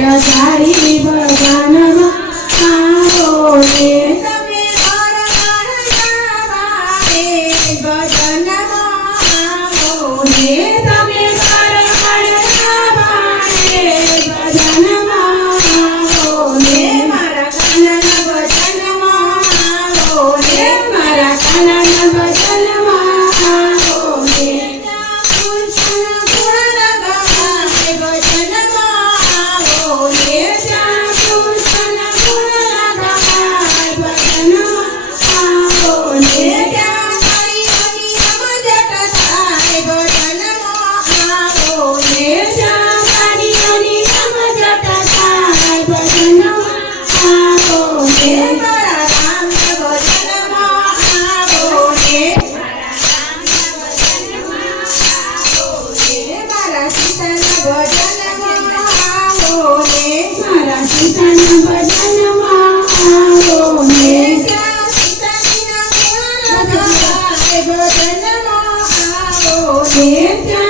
Deus aí Okay.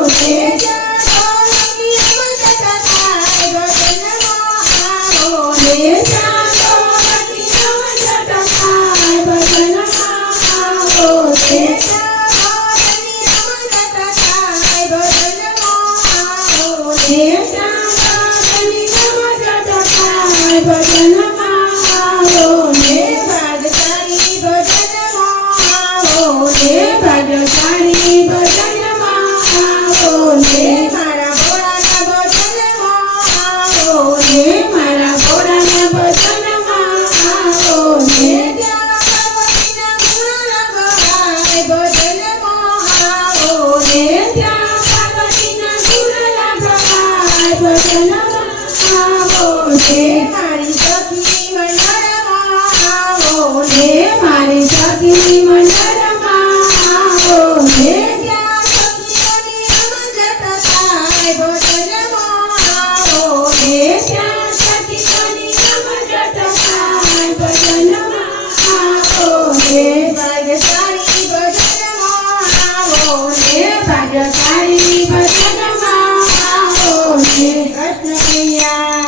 Oh, yeah.